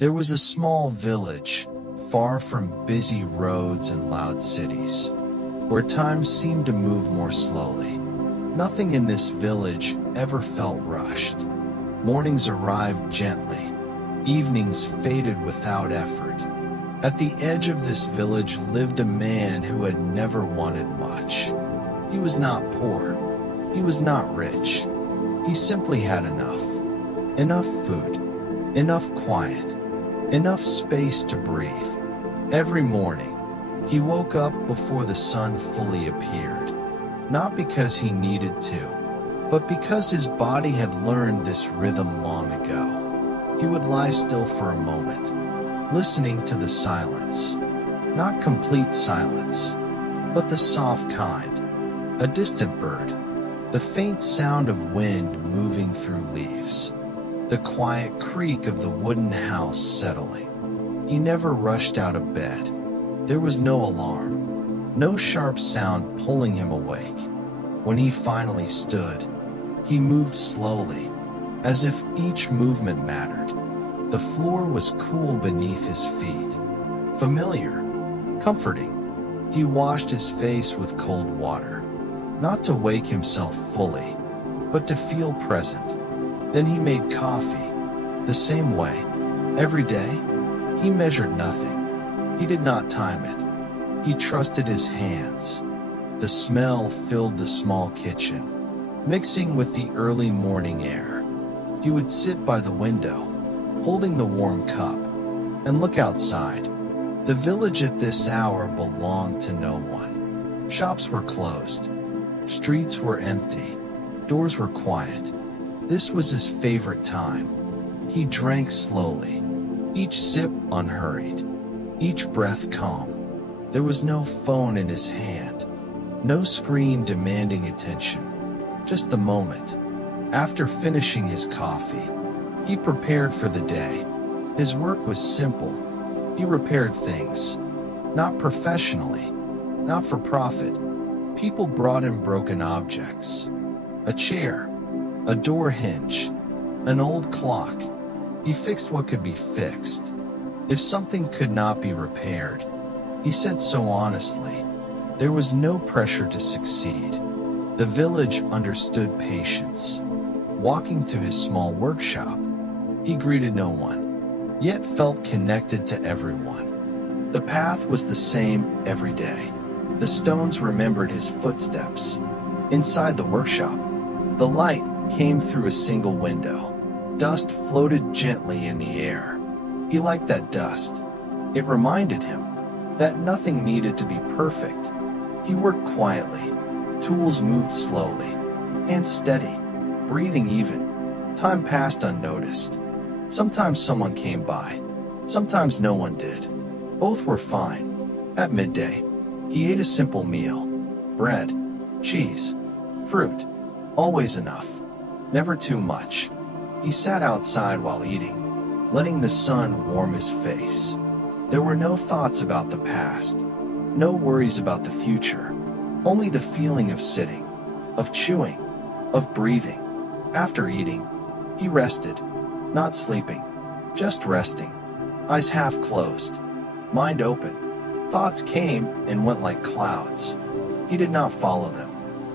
There was a small village, far from busy roads and loud cities, where time seemed to move more slowly. Nothing in this village ever felt rushed. Mornings arrived gently, evenings faded without effort. At the edge of this village lived a man who had never wanted much. He was not poor. He was not rich. He simply had enough. Enough food. Enough quiet. Enough space to breathe. Every morning, he woke up before the sun fully appeared. Not because he needed to, but because his body had learned this rhythm long ago. He would lie still for a moment, listening to the silence. Not complete silence, but the soft kind. A distant bird, the faint sound of wind moving through leaves, the quiet creak of the wooden house settling. He never rushed out of bed. There was no alarm, no sharp sound pulling him awake. When he finally stood, he moved slowly, as if each movement mattered. The floor was cool beneath his feet, familiar, comforting. He washed his face with cold water, not to wake himself fully, but to feel present. Then he made coffee, the same way, every day. He measured nothing. He did not time it. He trusted his hands. The smell filled the small kitchen, mixing with the early morning air. He would sit by the window, holding the warm cup, and look outside. The village at this hour belonged to no one. Shops were closed. Streets were empty. Doors were quiet. This was his favorite time. He drank slowly, each sip unhurried, each breath calm. There was no phone in his hand, no screen demanding attention, just the moment. After finishing his coffee, he prepared for the day. His work was simple. He repaired things, not professionally, not for profit. People brought him broken objects, a chair, a door hinge, an old clock. He fixed what could be fixed. If something could not be repaired, he said so honestly. There was no pressure to succeed. The village understood patience. Walking to his small workshop, he greeted no one, yet felt connected to everyone. The path was the same every day. The stones remembered his footsteps. Inside the workshop, the light came through a single window. Dust floated gently in the air. He liked that dust. It reminded him that nothing needed to be perfect. He worked quietly. Tools moved slowly, hands steady, breathing even. Time passed unnoticed. Sometimes someone came by. Sometimes no one did. Both were fine. At midday, he ate a simple meal. Bread, cheese, fruit. Always enough. Never too much. He sat outside while eating, letting the sun warm his face. There were no thoughts about the past, no worries about the future, only the feeling of sitting, of chewing, of breathing. After eating, he rested, not sleeping, just resting, eyes half closed, mind open. Thoughts came and went like clouds. He did not follow them.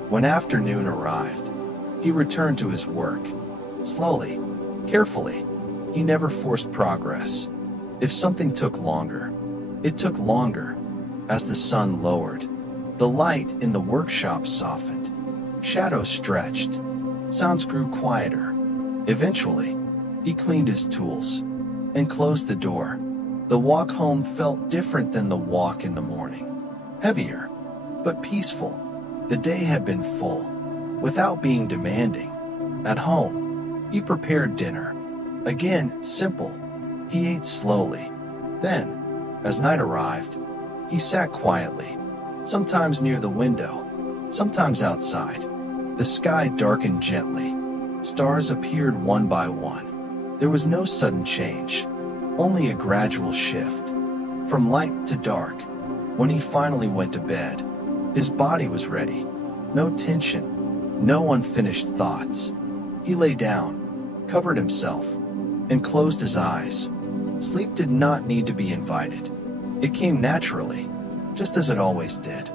When afternoon arrived, he returned to his work. Slowly, carefully. He never forced progress. If something took longer, it took longer. As the sun lowered, the light in the workshop softened. Shadows stretched. Sounds grew quieter. Eventually, he cleaned his tools and closed the door. The walk home felt different than the walk in the morning. Heavier, but peaceful. The day had been full, without being demanding. At home, he prepared dinner. Again, simple. He ate slowly. Then, as night arrived, he sat quietly, sometimes near the window, sometimes outside. The sky darkened gently. Stars appeared one by one. There was no sudden change, only a gradual shift, from light to dark. When he finally went to bed, his body was ready. No tension, no unfinished thoughts. He lay down, covered himself, and closed his eyes. Sleep did not need to be invited. It came naturally, just as it always did.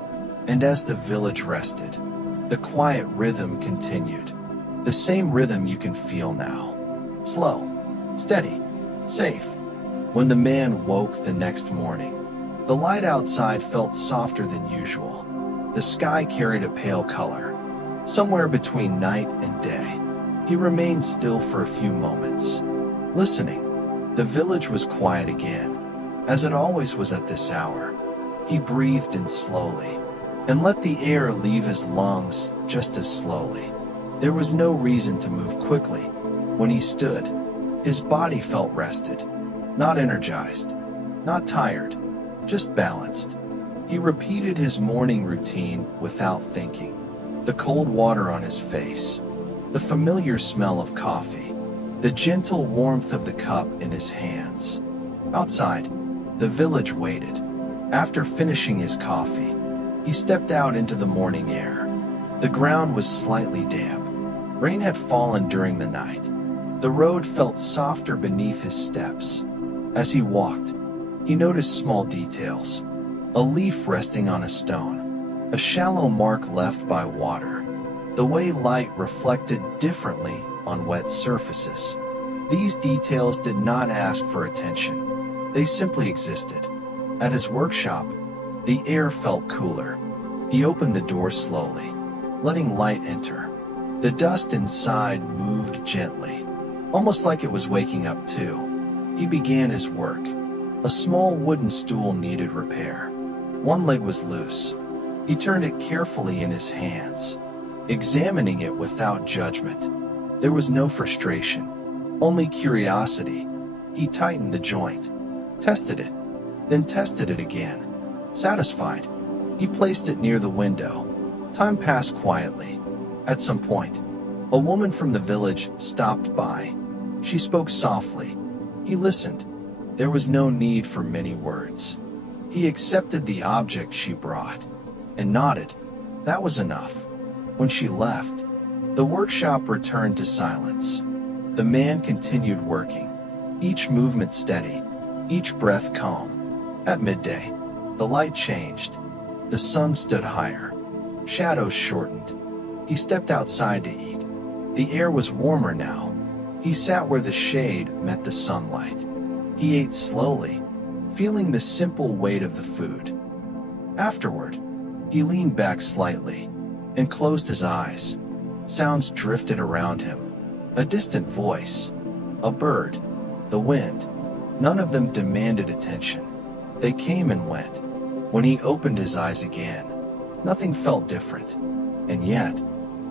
And as the village rested, the quiet rhythm continued. The same rhythm you can feel now. Slow, steady, safe. When the man woke the next morning, the light outside felt softer than usual. The sky carried a pale color, somewhere between night and day. He remained still for a few moments, listening. The village was quiet again, as it always was at this hour. He breathed in slowly, and let the air leave his lungs just as slowly. There was no reason to move quickly. When he stood, his body felt rested, not energized, not tired, just balanced. He repeated his morning routine without thinking. The cold water on his face, the familiar smell of coffee, the gentle warmth of the cup in his hands. Outside, the village waited. After finishing his coffee, he stepped out into the morning air. The ground was slightly damp. Rain had fallen during the night. The road felt softer beneath his steps. As he walked, he noticed small details. A leaf resting on a stone, a shallow mark left by water, the way light reflected differently on wet surfaces. These details did not ask for attention. They simply existed. At his workshop, the air felt cooler. He opened the door slowly, letting light enter. The dust inside moved gently, almost like it was waking up too. He began his work. A small wooden stool needed repair. One leg was loose. He turned it carefully in his hands, examining it without judgment. There was no frustration, only curiosity. He tightened the joint, tested it, then tested it again. Satisfied, he placed it near the window. Time passed quietly. At some point, a woman from the village stopped by. She spoke softly. He listened. There was no need for many words. He accepted the object she brought and nodded. That was enough. When she left, the workshop returned to silence. The man continued working, each movement steady, each breath calm. At midday, the light changed. The sun stood higher. Shadows shortened. He stepped outside to eat. The air was warmer now. He sat where the shade met the sunlight. He ate slowly, feeling the simple weight of the food. Afterward, he leaned back slightly and closed his eyes. Sounds drifted around him. A distant voice, a bird, the wind. None of them demanded attention. They came and went. When he opened his eyes again, nothing felt different. And yet,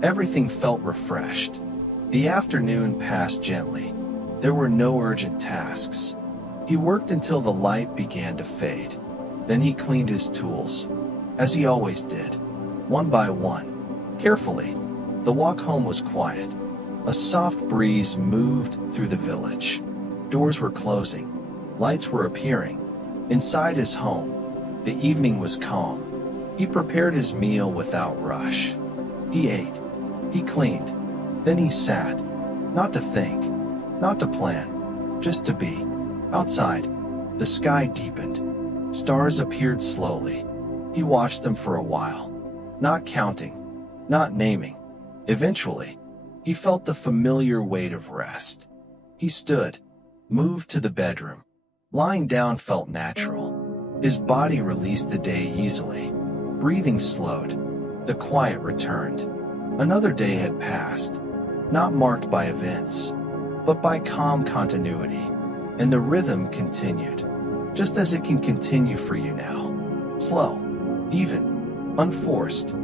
everything felt refreshed. The afternoon passed gently. There were no urgent tasks. He worked until the light began to fade. Then he cleaned his tools, as he always did, one by one, carefully. The walk home was quiet. A soft breeze moved through the village. Doors were closing. Lights were appearing. Inside his home, the evening was calm. He prepared his meal without rush. He ate. He cleaned. Then he sat, not to think, not to plan, just to be. Outside, the sky deepened. Stars appeared slowly. He watched them for a while, not counting, not naming. Eventually, he felt the familiar weight of rest. He stood, moved to the bedroom. Lying down felt natural. His body released the day easily. Breathing slowed. The quiet returned. Another day had passed, not marked by events, but by calm continuity. And the rhythm continued, just as it can continue for you now. Slow, even, unforced.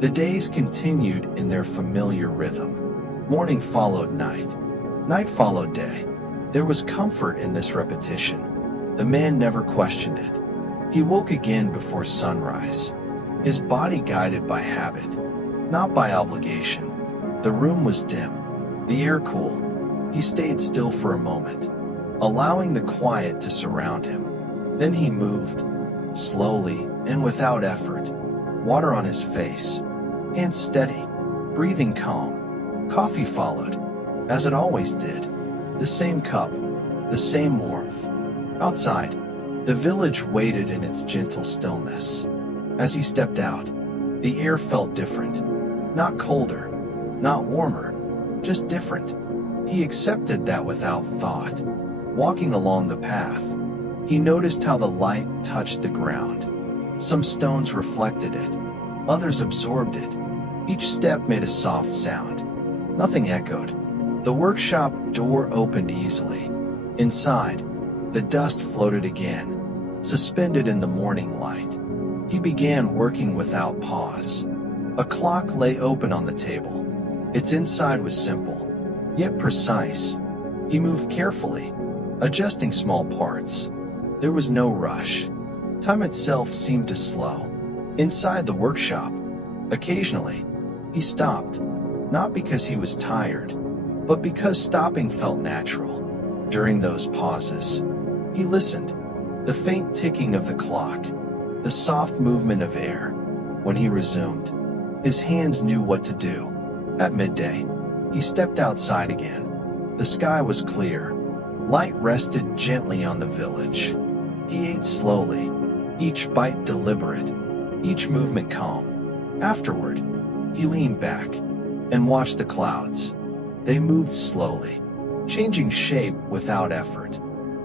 The days continued in their familiar rhythm. Morning followed night. Night followed day. There was comfort in this repetition. The man never questioned it. He woke again before sunrise, his body guided by habit, not by obligation. The room was dim, the air cool. He stayed still for a moment, allowing the quiet to surround him. Then he moved, slowly and without effort, water on his face, hands steady, breathing calm. Coffee followed, as it always did. The same cup, the same warmth. Outside, the village waited in its gentle stillness. As he stepped out, the air felt different. Not colder, not warmer, just different. He accepted that without thought. Walking along the path, he noticed how the light touched the ground. Some stones reflected it, others absorbed it. Each step made a soft sound. Nothing echoed. The workshop door opened easily. Inside, the dust floated again, suspended in the morning light. He began working without pause. A clock lay open on the table. Its inside was simple, yet precise. He moved carefully, adjusting small parts. There was no rush. Time itself seemed to slow. Inside the workshop, occasionally, he stopped, not because he was tired, but because stopping felt natural. During those pauses, he listened. The faint ticking of the clock, the soft movement of air. When he resumed, his hands knew what to do. At midday, he stepped outside again. The sky was clear. Light rested gently on the village. He ate slowly, each bite deliberate, each movement calm. Afterward, he leaned back and watched the clouds. They moved slowly, changing shape without effort.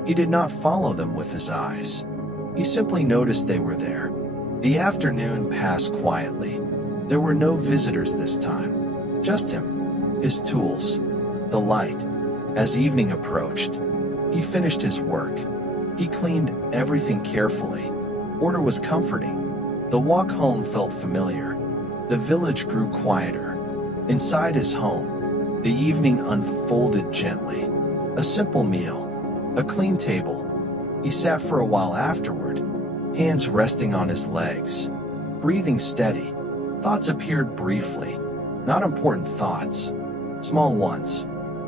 He did not follow them with his eyes. He simply noticed they were there. The afternoon passed quietly. There were no visitors this time. Just him, his tools, the light. As evening approached, he finished his work. He cleaned everything carefully. Order was comforting. The walk home felt familiar. The village grew quieter. Inside his home, the evening unfolded gently. A simple meal, a clean table. He sat for a while afterward, hands resting on his legs, breathing steady. Thoughts appeared briefly, not important thoughts, small ones.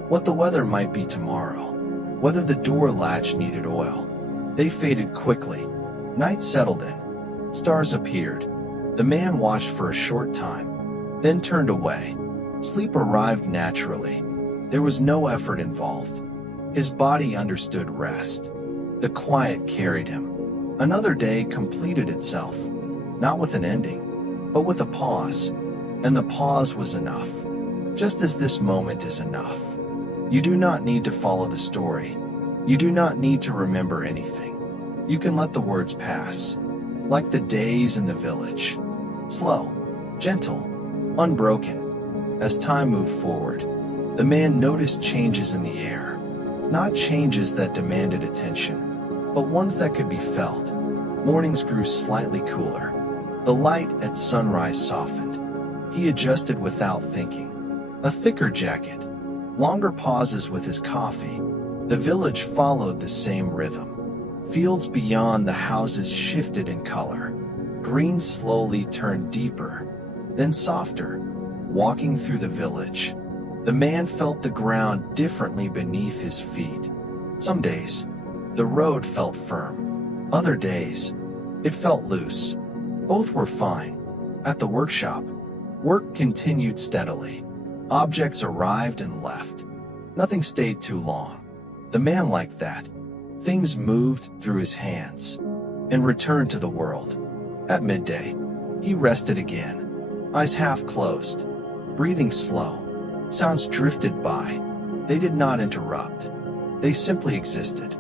What the weather might be tomorrow, whether the door latch needed oil. They faded quickly. Night settled in. Stars appeared. The man watched for a short time, then turned away. Sleep arrived naturally. There was no effort involved. His body understood rest. The quiet carried him. Another day completed itself, not with an ending, but with a pause. And the pause was enough. Just as this moment is enough. You do not need to follow the story. You do not need to remember anything. You can let the words pass, like the days in the village. Slow, gentle, unbroken. As time moved forward, the man noticed changes in the air. Not changes that demanded attention, but ones that could be felt. Mornings grew slightly cooler. The light at sunrise softened. He adjusted without thinking. A thicker jacket, longer pauses with his coffee. The village followed the same rhythm. Fields beyond the houses shifted in color. Green slowly turned deeper, then softer. Walking through the village, the man felt the ground differently beneath his feet. Some days, the road felt firm. Other days, it felt loose. Both were fine. At the workshop, work continued steadily. Objects arrived and left. Nothing stayed too long. The man liked that. Things moved through his hands and returned to the world. At midday, he rested again, eyes half closed, breathing slow. Sounds drifted by. They did not interrupt. They simply existed.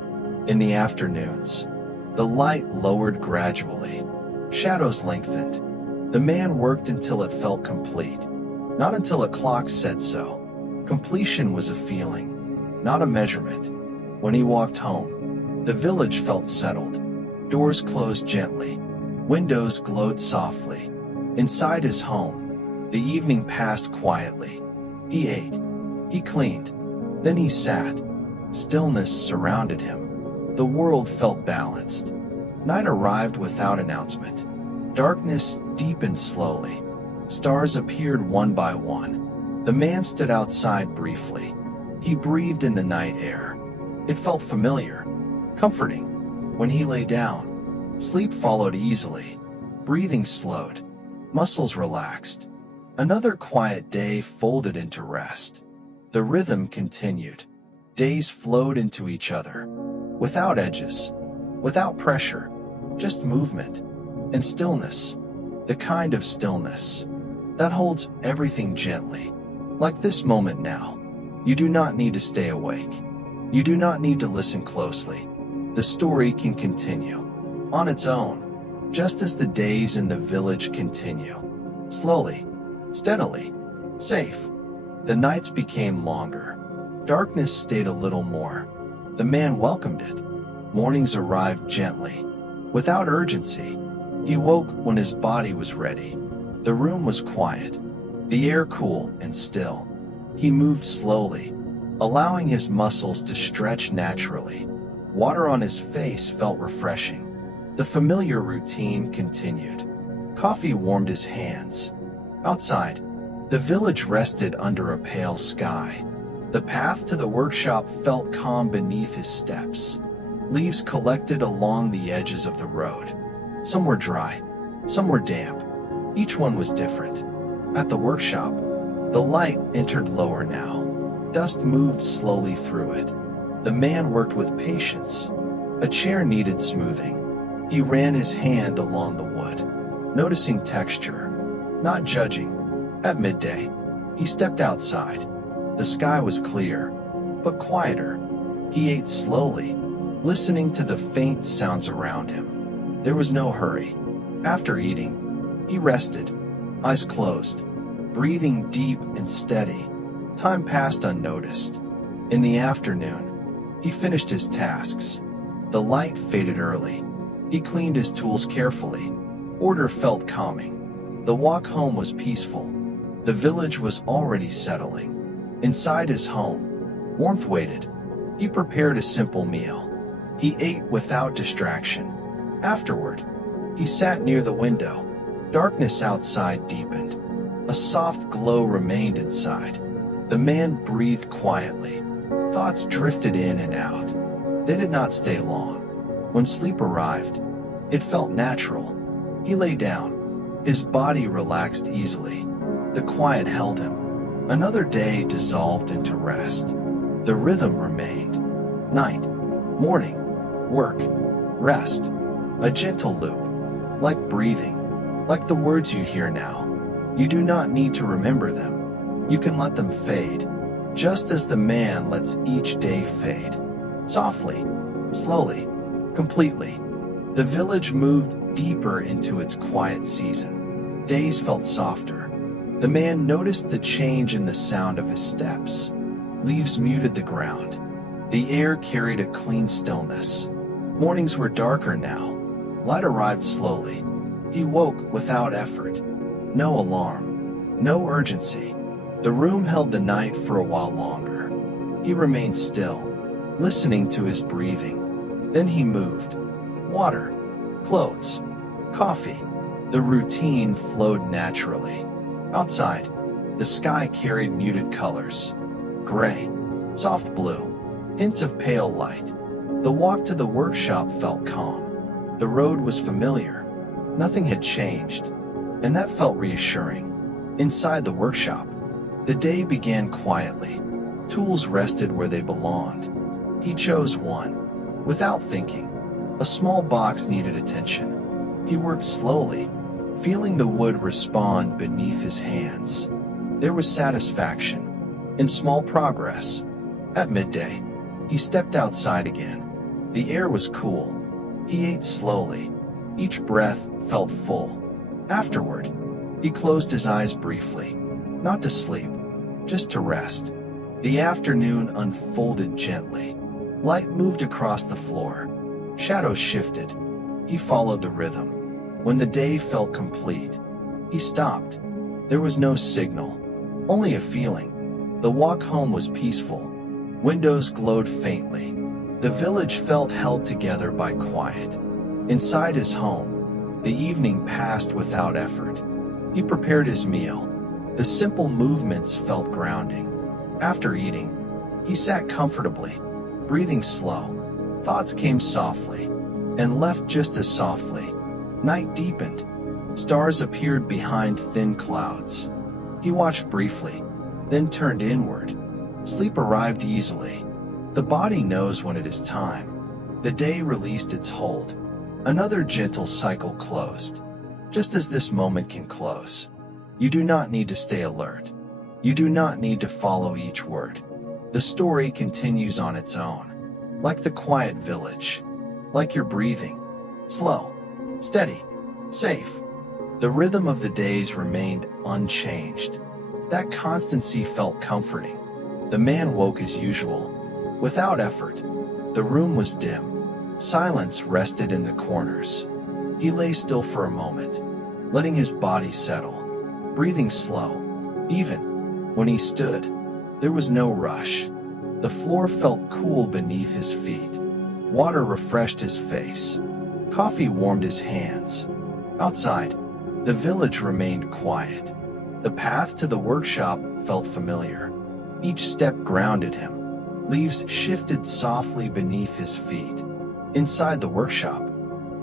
In the afternoons, the light lowered gradually. Shadows lengthened. The man worked until it felt complete, not until a clock said so. Completion was a feeling, not a measurement. When he walked home, the village felt settled. Doors closed gently. Windows glowed softly. Inside his home, the evening passed quietly. He ate. He cleaned. Then he sat. Stillness surrounded him. The world felt balanced. Night arrived without announcement. Darkness deepened slowly. Stars appeared one by one. The man stood outside briefly. He breathed in the night air. It felt familiar, comforting. When he lay down, sleep followed easily. Breathing slowed. Muscles relaxed. Another quiet day folded into rest. The rhythm continued. Days flowed into each other, without edges. without pressure, just movement and stillness, the kind of stillness that holds everything gently. Like this moment now, you do not need to stay awake. You do not need to listen closely. The story can continue on its own, just as the days in the village continue. Slowly, steadily, safe. The nights became longer. Darkness stayed a little more. The man welcomed it. Mornings arrived gently, without urgency. He woke when his body was ready. The room was quiet, the air cool and still. He moved slowly, allowing his muscles to stretch naturally. Water on his face felt refreshing. The familiar routine continued. Coffee warmed his hands. Outside, the village rested under a pale sky. The path to the workshop felt calm beneath his steps. Leaves collected along the edges of the road. Some were dry, some were damp. Each one was different. At the workshop, the light entered lower now. Dust moved slowly through it. The man worked with patience. A chair needed smoothing. He ran his hand along the wood, noticing texture, not judging. At midday, he stepped outside. The sky was clear, but quieter. He ate slowly, listening to the faint sounds around him. There was no hurry. After eating, he rested, eyes closed, breathing deep and steady. Time passed unnoticed. In the afternoon, he finished his tasks. The light faded early. He cleaned his tools carefully. Order felt calming. The walk home was peaceful. The village was already settling. Inside his home, warmth waited. He prepared a simple meal. He ate without distraction. Afterward, he sat near the window. Darkness outside deepened. A soft glow remained inside. The man breathed quietly. Thoughts drifted in and out. They did not stay long. When sleep arrived, it felt natural. He lay down. His body relaxed easily. The quiet held him. Another day dissolved into rest. The rhythm remained. Night, morning, work, rest. A gentle loop. Like breathing. Like the words you hear now. You do not need to remember them. You can let them fade. Just as the man lets each day fade. Softly, slowly, completely. The village moved deeper into its quiet season. Days felt softer. The man noticed the change in the sound of his steps. Leaves muted the ground. The air carried a clean stillness. Mornings were darker now. Light arrived slowly. He woke without effort. No alarm. No urgency. The room held the night for a while longer. He remained still, listening to his breathing. Then he moved. Water, clothes, coffee. The routine flowed naturally. Outside, the sky carried muted colors. Gray, soft blue, hints of pale light. The walk to the workshop felt calm. The road was familiar. Nothing had changed, and that felt reassuring. Inside the workshop, the day began quietly. Tools rested where they belonged. He chose one, without thinking. A small box needed attention. He worked slowly, feeling the wood respond beneath his hands. There was satisfaction in small progress. At midday, he stepped outside again. The air was cool. He ate slowly. Each breath felt full. Afterward, he closed his eyes briefly, not to sleep, just to rest. The afternoon unfolded gently. Light moved across the floor. Shadows shifted. He followed the rhythm. When the day felt complete, he stopped. There was no signal, only a feeling. The walk home was peaceful. Windows glowed faintly. The village felt held together by quiet. Inside his home, the evening passed without effort. He prepared his meal. The simple movements felt grounding. After eating, he sat comfortably, breathing slow. Thoughts came softly, and left just as softly. Night deepened. Stars appeared behind thin clouds. He watched briefly, then turned inward. Sleep arrived easily. The body knows when it is time. The day released its hold. Another gentle cycle closed. Just as this moment can close. You do not need to stay alert. You do not need to follow each word. The story continues on its own. Like the quiet village. Like your breathing. Slow. Steady. Safe. The rhythm of the days remained unchanged. That constancy felt comforting. The man woke as usual. Without effort. The room was dim. Silence rested in the corners. He lay still for a moment, letting his body settle, breathing slow. Even when he stood, there was no rush. The floor felt cool beneath his feet. Water refreshed his face. Coffee warmed his hands. Outside, the village remained quiet. The path to the workshop felt familiar. Each step grounded him. Leaves shifted softly beneath his feet. Inside the workshop,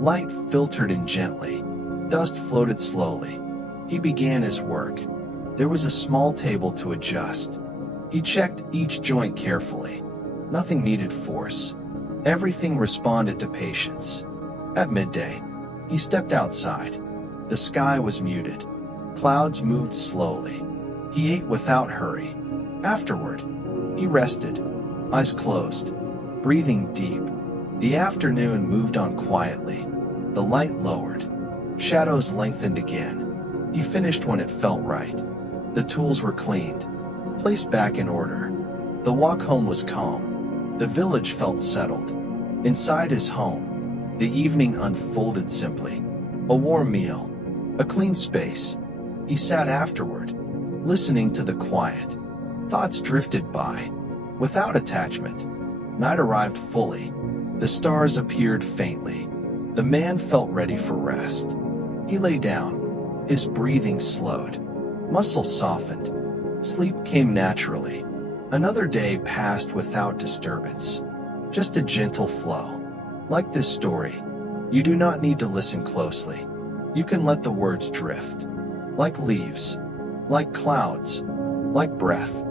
light filtered in gently. Dust floated slowly. He began his work. There was a small table to adjust. He checked each joint carefully. Nothing needed force. Everything responded to patience. At midday, he stepped outside. The sky was muted. Clouds moved slowly. He ate without hurry. Afterward, he rested, eyes closed, breathing deep. The afternoon moved on quietly. The light lowered. Shadows lengthened again. He finished when it felt right. The tools were cleaned, placed back in order. The walk home was calm. The village felt settled. Inside his home, the evening unfolded simply. A warm meal, a clean space. He sat afterward, listening to the quiet. Thoughts drifted by, without attachment. Night arrived fully. The stars appeared faintly. The man felt ready for rest. He lay down. His breathing slowed. Muscles softened. Sleep came naturally. Another day passed without disturbance. Just a gentle flow. Like this story, you do not need to listen closely. You can let the words drift. Like leaves. Like clouds. Like breath.